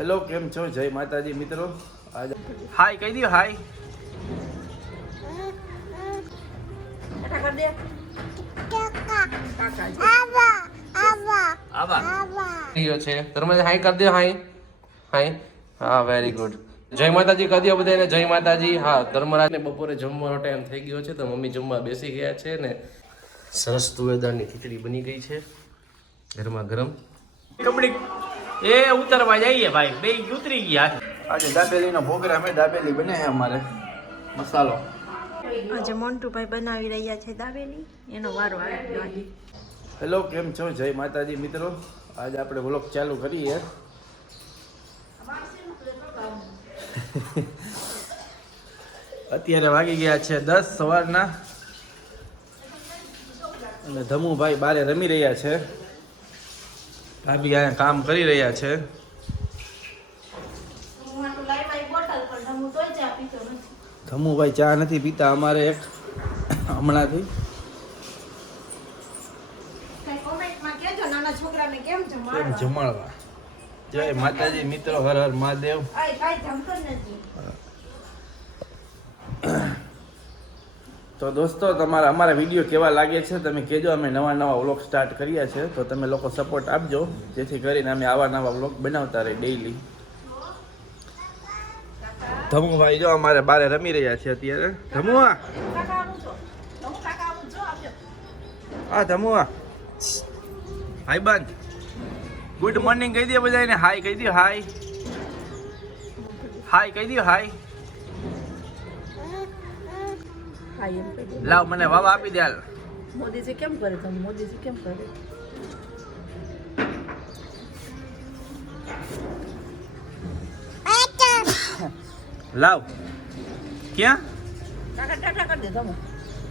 Hello, કેમ છો? જય માતાજી મિત્રો. આજે હાય કહી દો, હાય. હાય કરી દો, હાય હાય. હા, વેરી ગુડ. જય માતાજી કહી દો બધાને, જય માતાજી. હા, ધર્મરાજ ને બપોરે જમવાનો ટાઈમ થઈ ગયો છે તો મમ્મી જમવા બેસી ગયા છે ને સરસ તુવેરદારની ખીચડી બની ગઈ છે ગરમા ગરમ. કબડી એ ઉતરવા જઈએ ભાઈ, બે ઉતરી ગયા. આજે દાબેલીનો પ્રોગ્રામ છે, દાબેલી બને છે અમારે મસાલો. આજે મોન્ટુભાઈ બનાવી રહ્યા છે દાબેલી, એનો વારો આવી ગયો આજે. હેલો, કેમ છો? જય માતાજી મિત્રો. આજે આપણે વ્લોગ ચાલુ કરીએ. અત્યારે વાગી ગયા છે 10 સવારના અને ધમુભાઈ બારે રમી રહ્યા છે, ભાભી અહીંયા કામ કરી રહ્યા છે. ધમુભાઈ ચા નથી પીતા અમારે એક હમણાંથી. કેમ જમાડવા? જય માતાજી મિત્રો, હર હર મહાદેવ. તો દોસ્તો, તમારા અમારા વિડીયો કેવા લાગે છે તમે કહેજો. અમે નવા નવા વ્લોગ સ્ટાર્ટ કર્યા છે તો તમે લોકો સપોર્ટ આપજો, જેથી કરીને અમે આવા નવા વ્લોગ બનાવતા રહીએ ડેઈલી. ધમુભાઈ જો અમારે બારે રમી રહ્યા છે અત્યારે. ધમુઆ, હા ધમુઆ, હાય બાન, ગુડ મોર્નિંગ કહી દે બધાને. હાય કહી દો, હાય હાય કહી દો, હાય. લાવ મને વાવા આપી દે. હાલ મોદીજી કેમ કરે તમે? મોદીજી કેમ કરે? લાવ. ક્યાં? કાકા ટાટા કરી દે તમે.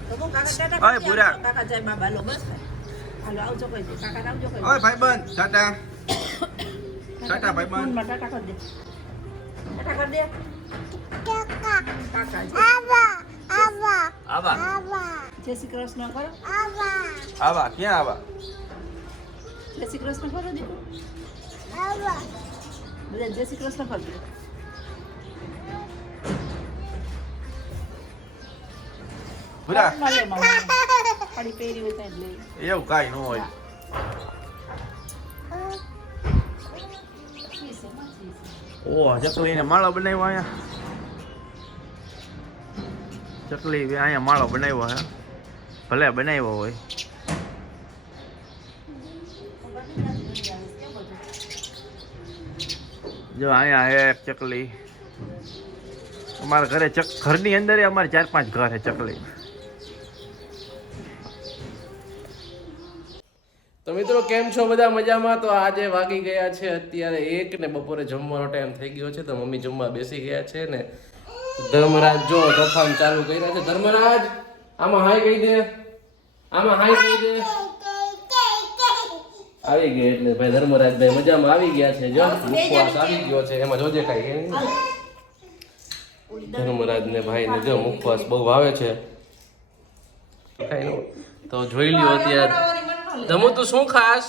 તમે કાકા ટાટા. ઓય પૂરા. કાકા જય માં બાલો બસ. હાલો આવજો કહી દે. કાકા આવજો કહી દે. ઓય ભાઈબંધ, ટાટા. ટાટા ભાઈબંધ. ફોનમાં ટાટા કરી દે. ટાટા કરી દે. કાકા. કાકા. આવા. જય શ્રી કૃષ્ણ કરો. આવા ક્યાં આવા? જય શ્રી કૃષ્ણ કરો દીકરો. બધા જય શ્રી કૃષ્ણ કરજો. પૂરા. મળે માં પાડી પહેરી હોય ત્યાં જ લઈ. એવું કાંઈ ન હોય. ઓહ, ચકલીને માળો બનાવ્યો અહીંયા. ચકલી અહીંયા માળો બનાવ્યો હે, ભલે બનાવ્યો હોય. જો અહીંયા હે એક ચકલી. અમારા ઘરે ઘરની અંદર અમારે 4-5 ઘર હે ચકલી. તો મિત્રો કેમ છો બધા? મજામાં? તો આજે વાગી ગયા છે અત્યારે 1 ને બપોરે જમવાનો ટાઈમ થઈ ગયો છે તો મમ્મી જમવા બેસી ગયા છે ને ધર્મરાજ જો તોફાન ચાલુ કર્યા છે. ધર્મરાજ, આમાં હાય કહી દે, આમાં હાય કહી દે. આવી ગયો એટલે ભાઈ ધર્મરાજ ભાઈ મજામાં આવી ગયા છે. જો મુખવાસ આવી ગયો છે, એમાં જોજે કાંઈ ધર્મરાજ ને ભાઈ ને જો મુખવાસ બહુ ભાવે છે. તો જોઈ લ્યો અત્યારે. ધમુ તું શું ખાસ?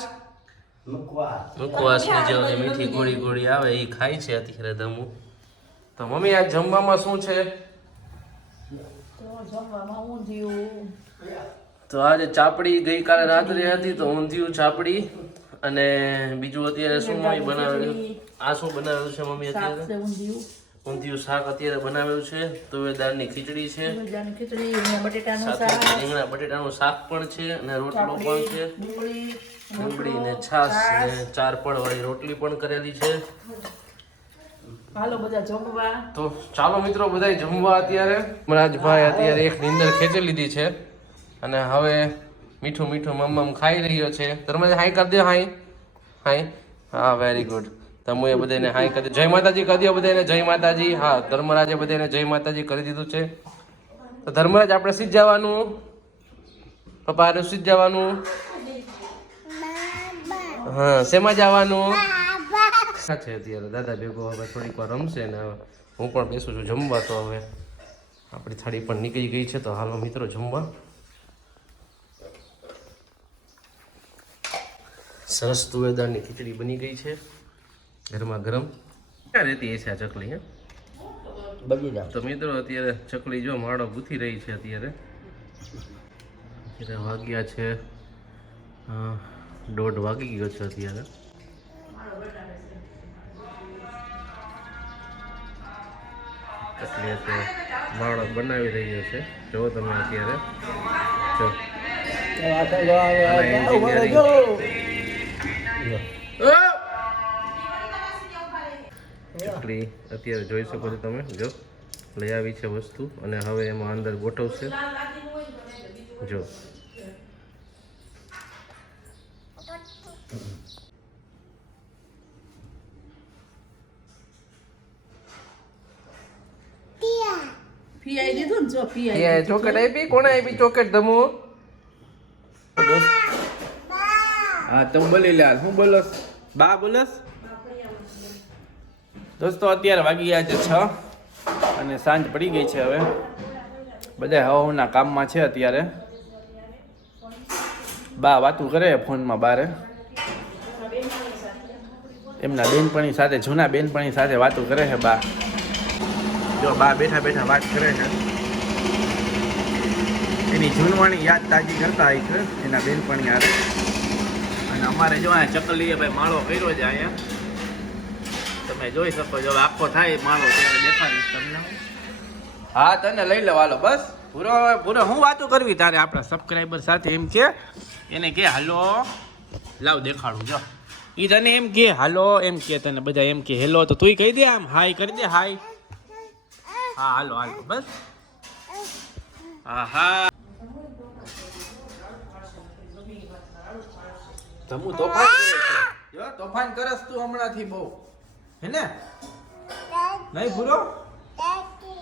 મુખવાસ ની જે મીઠી ગોળી ગોળી આવે એ ખાય છે અત્યારે ધમુ. તો મમ્મી આ જમવામાં શું છે? તો આજે ચાપડી ગઈકાલે રાત્રે હતી તો ઊંધિયું ચાપડી અને બીજું અત્યારે શું મમ્મી બનાવેલું? આ શું બનાવેલું છે મમ્મી અત્યારે? ઊંધિયું શાક અત્યારે બનાવેલું છે. તુવેરદારની ખીચડી છે, રીંગણા બટેટાનું શાક પણ છે અને રોટલો પણ છે, ડુંગળી ને છાશ ને 4 પળ વાળી રોટલી પણ કરેલી છે. હાલો બધા જમવા. તો ચાલો મિત્રો બધા જમવા. અત્યારે મહારાજભાઈ અત્યારે એક નીંદર ખેંચી લીધી છે અને હવે મીઠું મીઠું મમ્મ ખાઈ રહ્યો છે. તમે હાય કરી દો, હાય હાય. હા, વેરી ગુડ. તમે બધાને હાય કરી દો. જય માતાજી કહી દો બધાને, જય માતાજી. હા, ધર્મરાજે બધાને જય માતાજી કરી દીધું છે. તો ધર્મરાજ આપણે સીધ જવાનું? પપ્પા હારે સીધ જવાનું? હા, શેમાં જવાનું? છે અત્યારે દાદા ભેગો હવે થોડીક વાર રમશે ને હું પણ બેસું છું જમવા. તો હવે આપણી થાળી પણ નીકળી ગઈ છે તો હાલો મિત્રો જમવા. સરસ તુવેરદારની ખીચડી બની ગઈ છે ગરમા ગરમ. ક્યાં રહેતી હશે આ ચકલી? હે બગીચા. તો મિત્રો અત્યારે ચકલી જો માળો ગૂંથી રહી છે. અત્યારે વાગ્યા છે 1:30 વાગી ગયો છે અત્યારે. ચકલી અત્યારે માળો બનાવી રહ્યો છે. જો તમે અત્યારે જો ચકલી અત્યારે જોઈ શકો છો તમે. જો લઈ આવી છે વસ્તુ અને હવે એમાં અંદર ગોઠવશે. જો પીઆઈ દીધું ને જો પીઆઈ ચોકલેટ આપી. કોણે આપી ચોકલેટ? ધમુ હા તું બોલી લે. હું બોલસ? બા બોલસ? દોસ્તો અત્યારે વાગી ગયા છે 6 અને સાંજ પડી ગઈ છે. હવે બધા હવાના કામમાં છે અત્યારે. બા વાતું કરે ફોનમાં બારે એમના બેનપણી સાથે, જૂના બેનપણી સાથે વાતું કરે છે બા. જો બા બેઠા બેઠા વાત કરે છે. એની જૂનવાણી યાદ તાજી કરતા હોય છે એના બેનપણી હારે. અને અમારે જો અહીંયા ચકલીએ ભાઈ માળો કર્યો છે અહીંયા. તમે જોઈ શકો છો. આખો થાય માળો ત્યારે દેખાડીશ તમને. હા તને લઈ લેવાલો બસ. પૂરો પૂરો હું વાતો કરવી તારે આપણા સબસ્ક્રાઈબર સાથે? એમ કે એને કે હાલો લાવ દેખાડું. જો એ તને એમ કે હાલો, એમ કે તને બધા એમ કે હેલો તો તુંય કહી દે. આમ હાય કરી દે. હાય. હા હાલો હાલો બસ. હા હા તમુ તોફાન કરે છે. જો તોફાન કરસ તું હમણાંથી બહુ. હે ને? નહીં ભૂરો?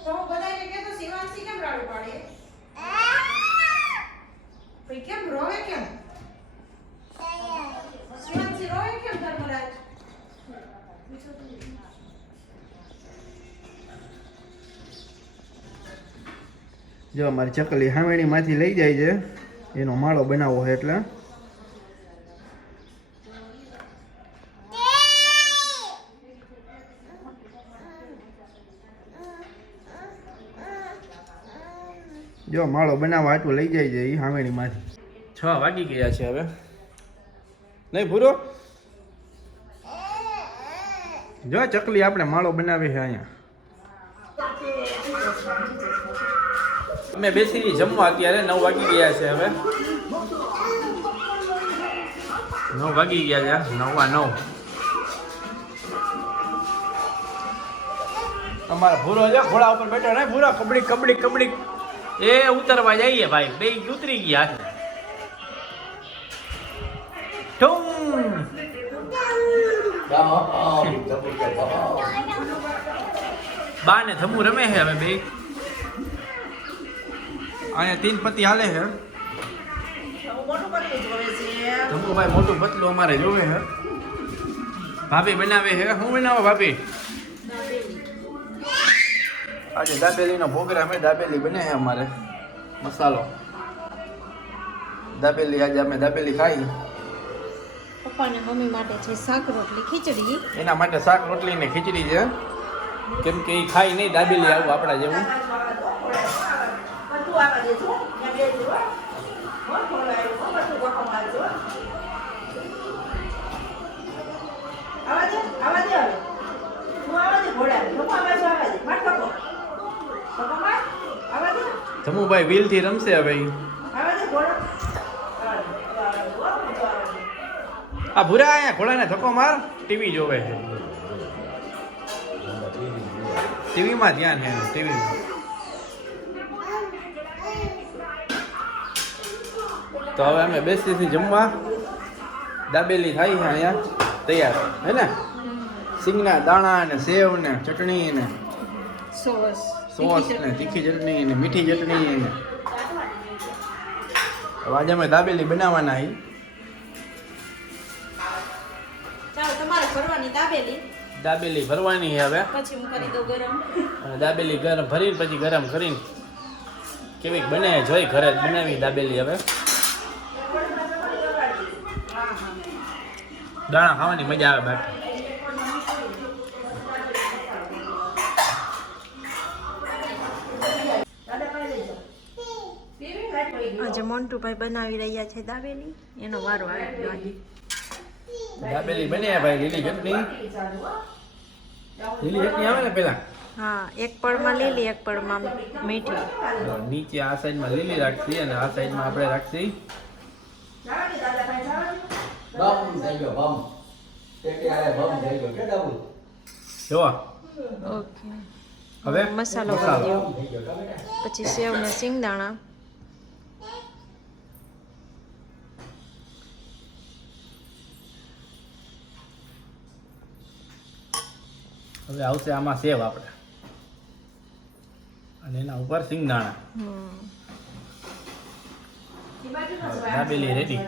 તો બધાને કે તો શિવાંશી કેમ રાડું પાડે? ભાઈ કેમ રોવે કેમ? શિવાંશી રોવે કેમ ધર્મરાજ? જો અમારી ચકલી હાવેણીમાંથી લઈ જાય છે. એનો માળો બનાવવો હોય એટલે. જો માળો બનાવવા આટલું લઈ જાય છે એ હાવેણીમાંથી. 6 વાગી ગયા છે હવે. નહીં ભૂરો? જો ચકલી આપણે માળો બનાવી છે અહીંયા. અમે બેસી જમવા અત્યારે 9 વાગી ગયા છે હવે. 9 વાગી ગયા છે. 9:09. અમારા ભૂરો છે ઘોડા ઉપર બેઠો ને. ભૂરો કબડી કબડી કબડી એ ઉતરવા જઈએ ભાઈ. બે ઉતરી ગયા છે. બા ને ધમુ રમે છે હવે બે. અહીંયા 3 પતિ હાલે છે. મોટું પતલું જોવે છે. ધમુભાઈ મોટું પતલું અમારે જોવે છે. ભાભી બનાવે છે. શું બનાવો ભાભી? આજે દાબેલીનો પ્રોગ્રામ છે. દાબેલી બને છે અમારે. મસાલો દાબેલી. આજે અમે દાબેલી ખાઈ. પપ્પા ને મમ્મી માટે છે શાક રોટલી ખીચડી. એના માટે શાક રોટલી ને ખીચડી છે. કેમ કે એ ખાઈ નહીં દાબેલી આવું આપણા જેવું. બધું આવા દેજો. ત્યાં બેજો. મોટો લાવ્યો. બધું ગોખમ આવજો. આવા દે હવે. હું આવા દે ઘોડા. લોકો આવા દે. માર પપ્પો. પપ્પો માર. આવા દે. ધમુભાઈ વ્હીલ થી રમશે હવે. આવા દે ઘોડા. આ ભૂરા અહીંયા ઘોડાને ધક્કો માર. ટીવી જોવે છે. ટીવીમાં ધ્યાન છે. ટીવી તો હવે અમે બેસીથી જમવા. દાબેલી થાય છે અહીંયા તૈયાર હે ને. સિંગના દાણા ને સેવ ને ચટણી ને સોસ ને તીખી ચટણી ને મીઠી ચટણી ને. આજે અમે દાબેલી બનાવવાના હી. ચાલો તમારે ભરવાની દાબેલી. દાબેલી ભરવાની છે હવે. પછી હું કરી દઉં ગરમ. અને દાબેલી ગરમ ભરીને પછી ગરમ કરીને કેવીક બને જોઈ ઘરે જ બનાવી દાબેલી હવે. દાણા ખાવાની મજા આવે બાકી. આજે મોન્ટુભાઈ બનાવી રહ્યા છે દાબેલી, એનો વારો આવી ગયો આજે. દાબેલી બને ભાઈ, લીલી ચટણી. લીલી ચટણી આવે ને પેલા હા, એક પળમાં લીલી, એક પળમાં મીઠી. નીચે આ સાઈડમાં લીલી રાખશી અને આ સાઈડમાં આપણે રાખશી જોવા. ઓકે, હવે મસાલો કરી દો. પછી સેવ ને સિંગદાણા. હવે આવશે આમાં સેવ આપણે અને એના ઉપર સિંગદાણા. દાબેલી રેડી.